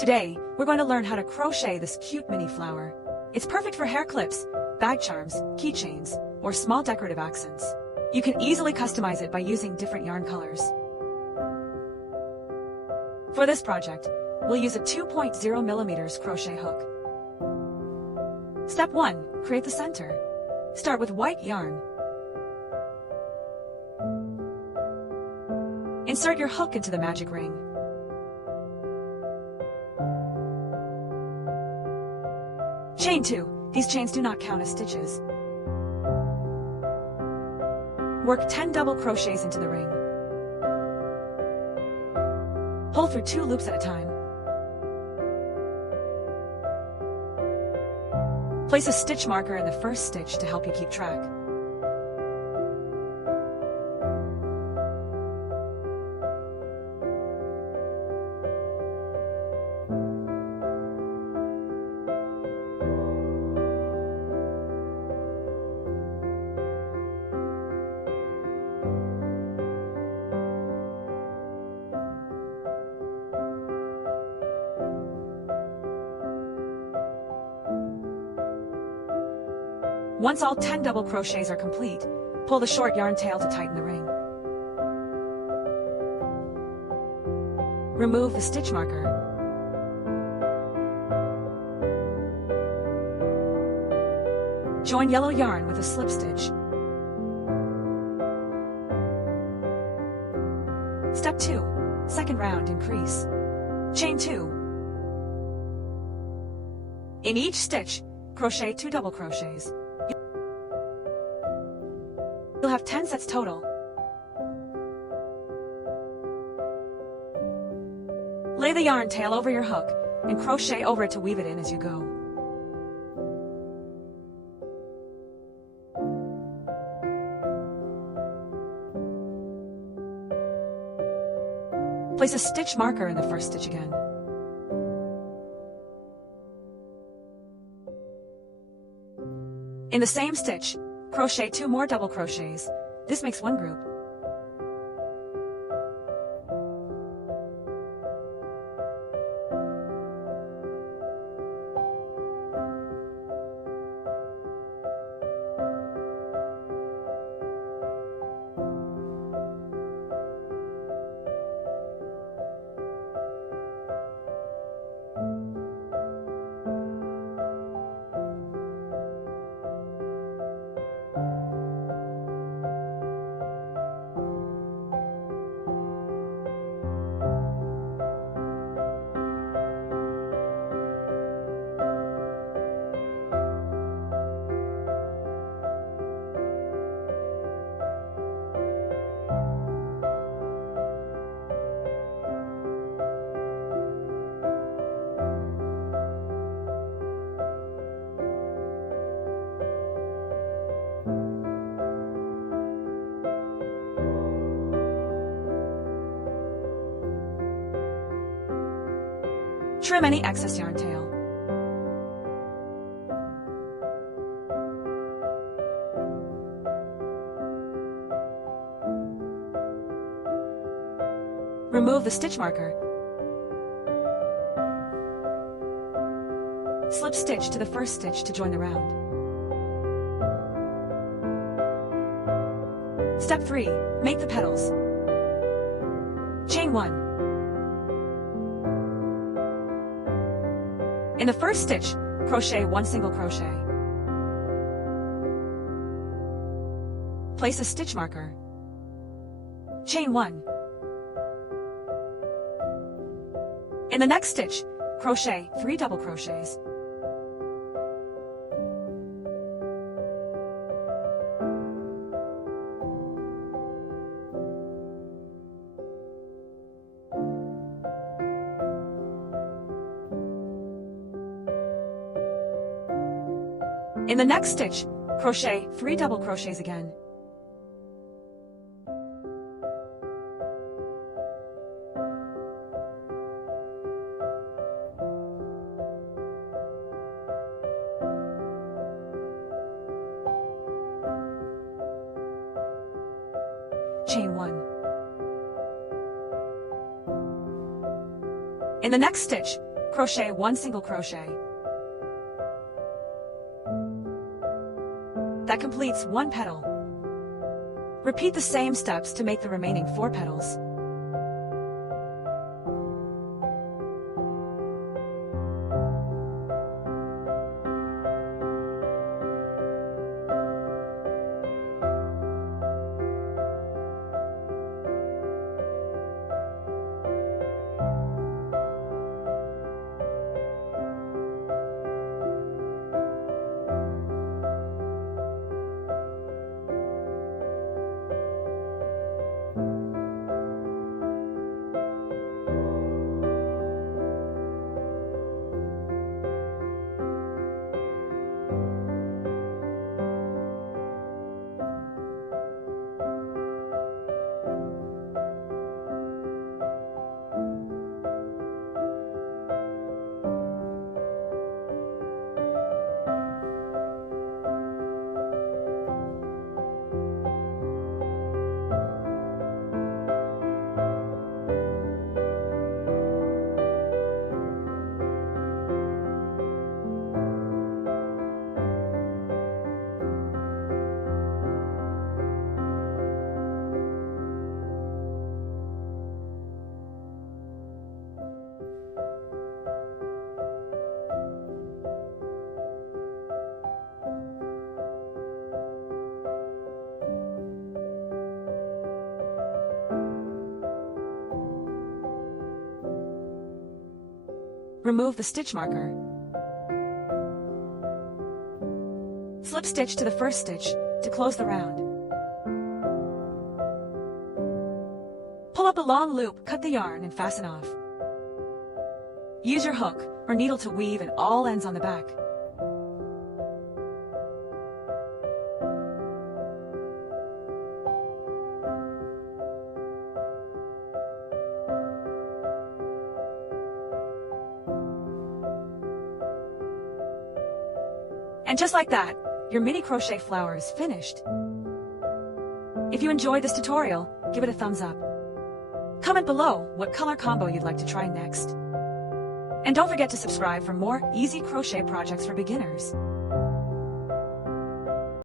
Today, we're going to learn how to crochet this cute mini flower. It's perfect for hair clips, bag charms, keychains, or small decorative accents. You can easily customize it by using different yarn colors. For this project, we'll use a 2.0mm crochet hook. Step 1. Create the center. Start with white yarn. Insert your hook into the magic ring. Chain 2. These chains do not count as stitches. Work 10 double crochets into the ring. Pull through 2 loops at a time. Place a stitch marker in the first stitch to help you keep track. Once all 10 double crochets are complete, pull the short yarn tail to tighten the ring. Remove the stitch marker. Join yellow yarn with a slip stitch. Step 2. Second round, increase. Chain 2. In each stitch, crochet 2 double crochets. You'll have 10 sets total. Lay the yarn tail over your hook and crochet over it to weave it in as you go. Place a stitch marker in the first stitch again. In the same stitch, crochet 2 more double crochets. This makes one group. Trim any excess yarn tail. Remove the stitch marker. Slip stitch to the first stitch to join the round. Step 3. Make the petals. Chain 1. In the first stitch, crochet 1 single crochet. Place a stitch marker. Chain 1. In the next stitch, crochet 3 double crochets. In the next stitch, crochet 3 double crochets again. Chain 1. In the next stitch, Crochet 1 single crochet. That completes 1 petal. Repeat the same steps to make the remaining 4 petals. Remove the stitch marker. Slip stitch to the first stitch to close the round. Pull up a long loop, cut the yarn, and fasten off. Use your hook or needle to weave at all ends on the back. And just like that, your mini crochet flower is finished. If you enjoyed this tutorial, give it a thumbs up. Comment below what color combo you'd like to try next. And don't forget to subscribe for more easy crochet projects for beginners.